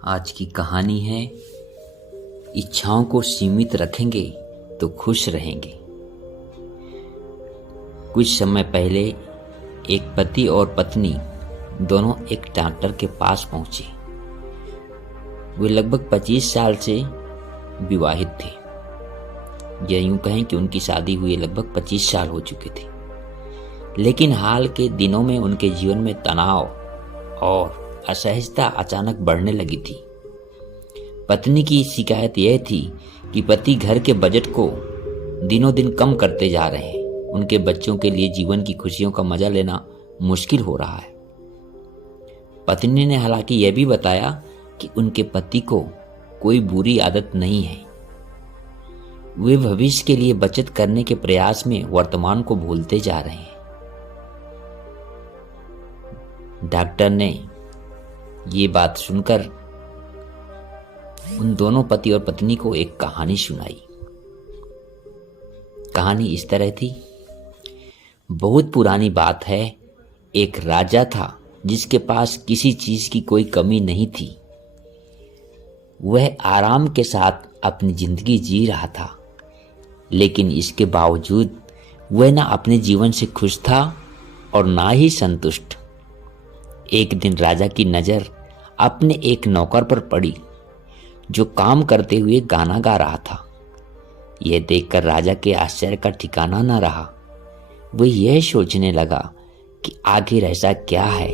आज की कहानी है इच्छाओं को सीमित रखेंगे तो खुश रहेंगे। कुछ समय पहले एक पति और पत्नी दोनों एक डॉक्टर के पास पहुंचे। वे लगभग 25 साल से विवाहित थे, या यूं कहें कि उनकी शादी हुए लगभग 25 साल हो चुके थे। लेकिन हाल के दिनों में उनके जीवन में तनाव और असहजता अचानक बढ़ने लगी थी। पत्नी की शिकायत यह थी कि पति घर के बजट को दिनों दिन कम करते जा रहे हैं। उनके बच्चों के लिए जीवन की खुशियों का मजा लेना मुश्किल हो रहा है। पत्नी ने हालांकि यह भी बताया कि उनके पति को कोई बुरी आदत नहीं है। वे भविष्य के लिए बचत करने के प्रयास में वर्तमान को भूलते जा रहे हैं। डॉक्टर ने ये बात सुनकर उन दोनों पति और पत्नी को एक कहानी सुनाई। कहानी इस तरह थी। बहुत पुरानी बात है। एक राजा था जिसके पास किसी चीज की कोई कमी नहीं थी। वह आराम के साथ अपनी जिंदगी जी रहा था, लेकिन इसके बावजूद वह ना अपने जीवन से खुश था और ना ही संतुष्ट। एक दिन राजा की नजर अपने एक नौकर पर पड़ी जो काम करते हुए गाना गा रहा था। यह देखकर राजा के आश्चर्य का ठिकाना न रहा। वह यह सोचने लगा कि आखिर ऐसा क्या है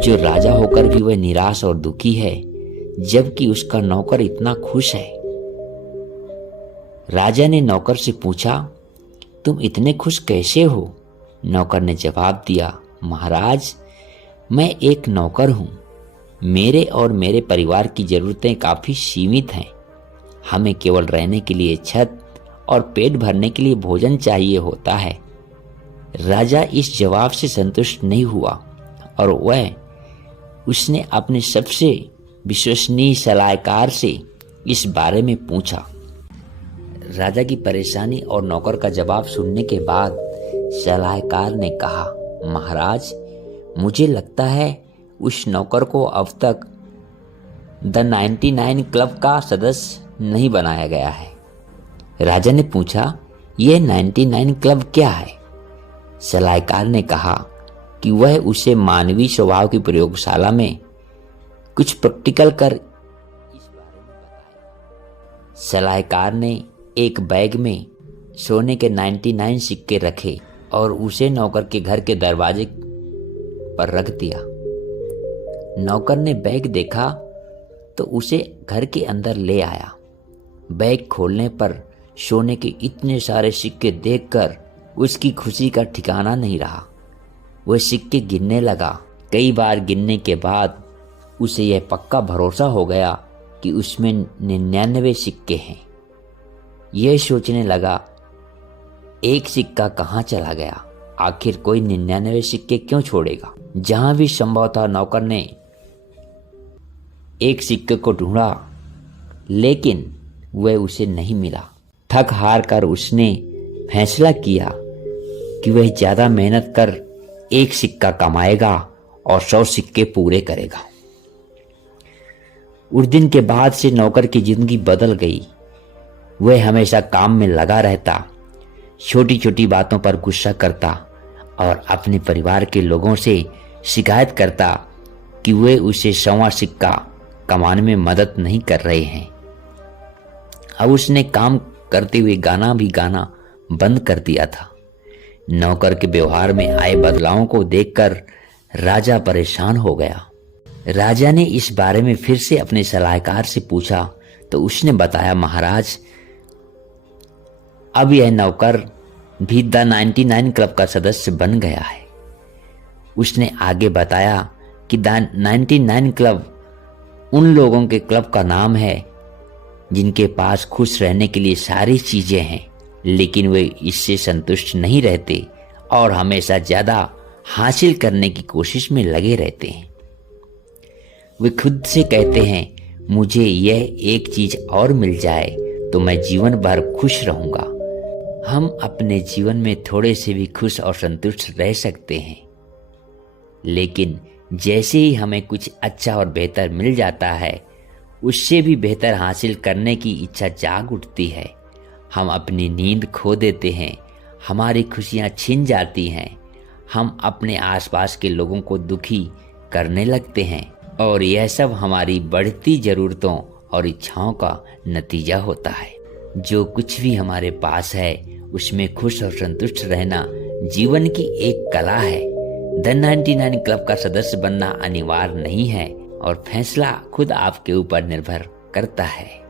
जो राजा होकर भी वह निराश और दुखी है, जबकि उसका नौकर इतना खुश है। राजा ने नौकर से पूछा, तुम इतने खुश कैसे हो? नौकर ने जवाब दिया, महाराज, मैं एक नौकर हूं। मेरे और मेरे परिवार की जरूरतें काफी सीमित हैं। हमें केवल रहने के लिए छत और पेट भरने के लिए भोजन चाहिए होता है। राजा इस जवाब से संतुष्ट नहीं हुआ और उसने अपने सबसे विश्वसनीय सलाहकार से इस बारे में पूछा। राजा की परेशानी और नौकर का जवाब सुनने के बाद सलाहकार ने कहा, महाराज, मुझे लगता है उस नौकर को अब तक द 99 क्लब का सदस्य नहीं बनाया गया है। राजा ने पूछा, यह 99 क्लब क्या है? सलाहकार ने कहा कि वह उसे मानवीय स्वभाव की प्रयोगशाला में कुछ प्रैक्टिकल कर इस बारे में बताया। सलाहकार ने एक बैग में सोने के 99 सिक्के रखे और उसे नौकर के घर के दरवाजे पर रख दिया। नौकर ने बैग देखा तो उसे घर के अंदर ले आया। बैग खोलने पर सोने के इतने सारे सिक्के देखकर उसकी खुशी का ठिकाना नहीं रहा। वह सिक्के गिनने लगा। कई बार गिनने के बाद उसे यह पक्का भरोसा हो गया कि उसमें 99 सिक्के हैं। यह सोचने लगा, एक सिक्का कहाँ चला गया? आखिर कोई 99 सिक्के क्यों छोड़ेगा? जहां भी संभव था नौकर ने एक सिक्के को ढूंढा, लेकिन वह उसे नहीं मिला। थक हार कर उसने फैसला किया कि वह ज्यादा मेहनत कर एक सिक्का कमाएगा और 100 सिक्के पूरे करेगा। उस दिन के बाद से नौकर की जिंदगी बदल गई। वह हमेशा काम में लगा रहता, छोटी छोटी बातों पर गुस्सा करता और अपने परिवार के लोगों से शिकायत करता कि वे उसे 100वां सिक्का कमाने में मदद नहीं कर रहे हैं। अब उसने काम करते हुए गाना बंद कर दिया था। नौकर के व्यवहार में आए बदलावों को देखकर राजा परेशान हो गया। राजा ने इस बारे में फिर से अपने सलाहकार से पूछा तो उसने बताया, महाराज, अब यह नौकर भी द 99 क्लब का सदस्य बन गया है। उसने आगे बताया कि द 99 क्लब उन लोगों के क्लब का नाम है जिनके पास खुश रहने के लिए सारी चीजें हैं, लेकिन वे इससे संतुष्ट नहीं रहते और हमेशा ज्यादा हासिल करने की कोशिश में लगे रहते हैं। वे खुद से कहते हैं, मुझे यह एक चीज और मिल जाए तो मैं जीवन भर खुश रहूंगा। हम अपने जीवन में थोड़े से भी खुश और संतुष्ट रह सकते हैं, लेकिन जैसे ही हमें कुछ अच्छा और बेहतर मिल जाता है, उससे भी बेहतर हासिल करने की इच्छा जाग उठती है। हम अपनी नींद खो देते हैं, हमारी खुशियाँ छिन जाती हैं, हम अपने आसपास के लोगों को दुखी करने लगते हैं और यह सब हमारी बढ़ती ज़रूरतों और इच्छाओं का नतीजा होता है। जो कुछ भी हमारे पास है उसमें खुश और संतुष्ट रहना जीवन की एक कला है। द 99 क्लब का सदस्य बनना अनिवार्य नहीं है और फैसला खुद आपके ऊपर निर्भर करता है।